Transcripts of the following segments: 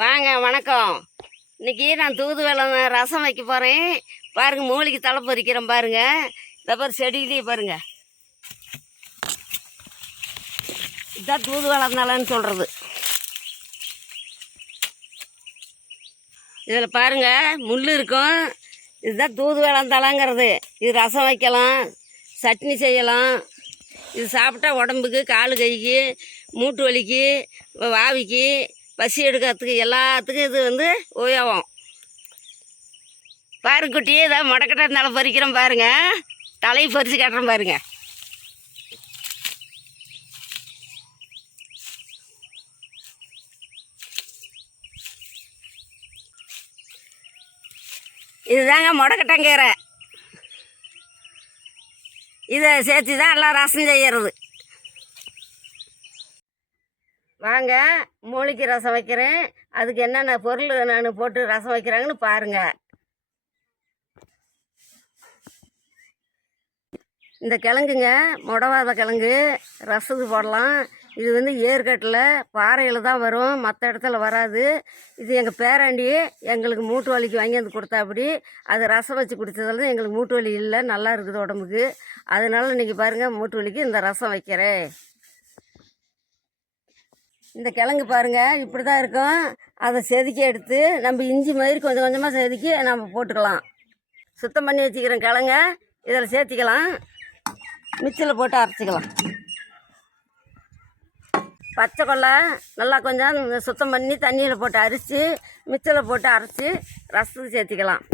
வாங்க வணக்கம். இன்னைக்கு நான் தூதுவளை ரசம் வைக்க போகிறேன். பாருங்க, மூலிகை தலை பொறிக்கிறேன் பாருங்க. இந்த பாரு செடியிலேயே பாருங்க, இதுதான் தூதுவளை தலைன்னு சொல்கிறது. இதில் பாருங்க முள் இருக்கும். இதுதான் தூதுவளை தலைங்கிறது. இது ரசம் வைக்கலாம், சட்னி செய்யலாம். இது சாப்பிட்டா உடம்புக்கு, காலு கைக்கு, மூட்டு வலிக்கு, வாவிக்கு, பசி எடுக்கிறதுக்கு எல்லாத்துக்கும் இது உபயோகம். பாருங்க குட்டி, இதை முடக்கட்டை தலை பறிக்கிறோம் பாருங்க. தலையை பறித்து காட்டுறோம் பாருங்க. இதுதாங்க முடக்கட்டங்கீரை. இதை சேர்த்து தான் எல்லாம் ரசம் செய்கிறது. வாங்க, மூலிகை ரசம் வைக்கிறேன். அதுக்கு என்னென்ன பொருள் நான் போட்டு ரசம் வைக்கிறாங்கன்னு பாருங்கள். இந்த கிழங்குங்க முடவாத கிழங்கு, ரசத்துக்கு போடலாம். இது ஏற்காட்டில் பாறையில் தான் வரும், மற்ற இடத்துல வராது. இது எங்கள் பேராண்டி எங்களுக்கு மூட்டு வலிக்கு வாங்கி வந்து கொடுத்தாப்படி. அது ரசம் வச்சு குடித்ததால தான் எங்களுக்கு மூட்டு வலி இல்லை, நல்லா இருக்குது உடம்புக்கு. அதனால இன்றைக்கி பாருங்கள், மூட்டு வலிக்கு இந்த ரசம் வைக்கிறேன். இந்த கிழங்கு பாருங்கள், இப்படி தான் இருக்கும். அதை செதுக்கி எடுத்து நம்ம இஞ்சி மாதிரி கொஞ்சம் கொஞ்சமாக செதுக்கி நம்ம போட்டுக்கலாம். சுத்தம் பண்ணி வச்சுக்கிற கிழங்க இதில் சேர்த்திக்கலாம். மிக்சியில் போட்டு அரைச்சிக்கலாம். பச்சை கொல்லை நல்லா கொஞ்சம் சுத்தம் பண்ணி தண்ணியில் போட்டு அரித்து மிக்சியில் போட்டு அரைச்சி ரசத்துக்கு சேர்த்திக்கலாம்.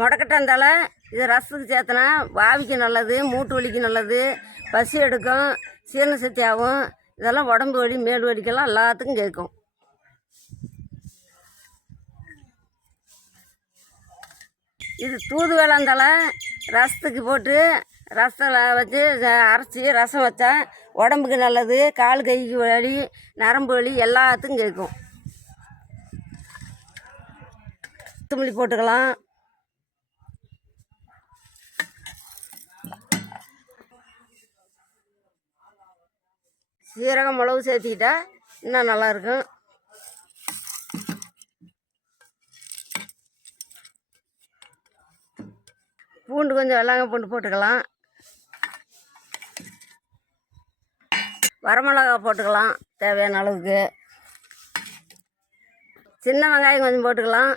முடக்கட்டந்தலை இது ரசத்துக்கு சேர்த்தனா வாவிக்கு நல்லது, மூட்டு வலிக்கு நல்லது, பசி எடுக்கும், சீரண சக்தி ஆகும். இதெல்லாம் உடம்பு வலி, மேல் வலிக்கெல்லாம் எல்லாத்துக்கும் கேட்கும். இது தூதுவளந்தலை ரசத்துக்கு போட்டு ரசத்தில் வச்சு அரைச்சி ரசம் வச்சா உடம்புக்கு நல்லது, கால் கைக்கு வலி, நரம்பு வலி எல்லாத்துக்கும் கேட்கும். கொத்தமல்லி போட்டுக்கலாம். சீரகம் மிளகு சேர்த்திக்கிட்டா இன்னும் நல்லாயிருக்கும். பூண்டு கொஞ்சம் வெள்ளாங்க பூண்டு போட்டுக்கலாம். வரமிளகா போட்டுக்கலாம் தேவையான அளவுக்கு. சின்ன வெங்காயம் கொஞ்சம் போட்டுக்கலாம்.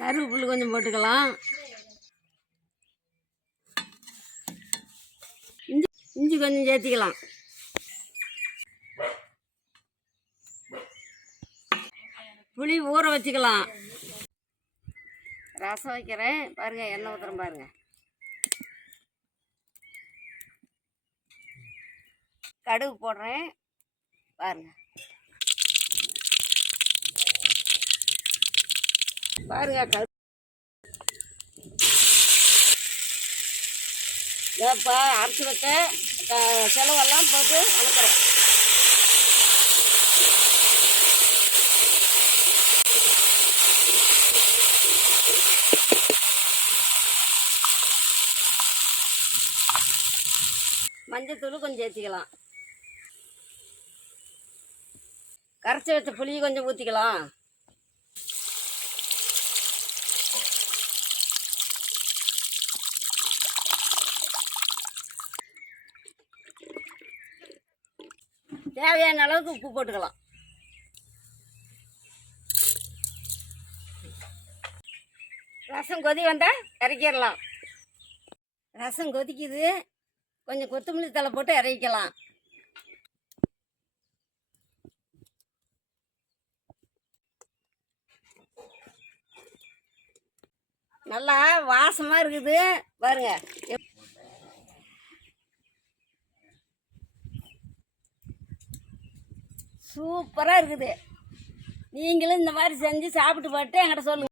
கருவேப்பிலை கொஞ்சம் போட்டுக்கலாம். இஞ்சி கொஞ்சம் சேர்த்திக்கலாம். புளி ஊற வச்சுக்கலாம். ரசம் வைக்கிறேன் பாருங்க, எண்ணெய் ஊற்றுறேன் பாருங்க. கடுகு போடுறேன் பாருங்க. பாருங்க கடுகு இப்போ அரைச்சி வச்ச செலவெல்லாம் போட்டு வளர்க்குறேன். மஞ்சத்தூள் கொஞ்சம் சேர்த்திக்கலாம். கரைச்சி வச்ச புளியை கொஞ்சம் ஊற்றிக்கலாம். தேவையான அளவுக்கு உப்பு போட்டுக்கலாம். ரசம் கொதி வந்தால் இறக்கிடலாம். ரசம் கொதிக்குது, கொஞ்சம் கொத்தமல்லி தழை போட்டு இறக்கலாம். நல்லா வாசமாக இருக்குது பாருங்க. சூப்பராக இருக்குது. நீங்களும் இந்த மாதிரி செஞ்சு சாப்பிட்டு பார்த்து என்கிட்ட சொல்லுங்கள்.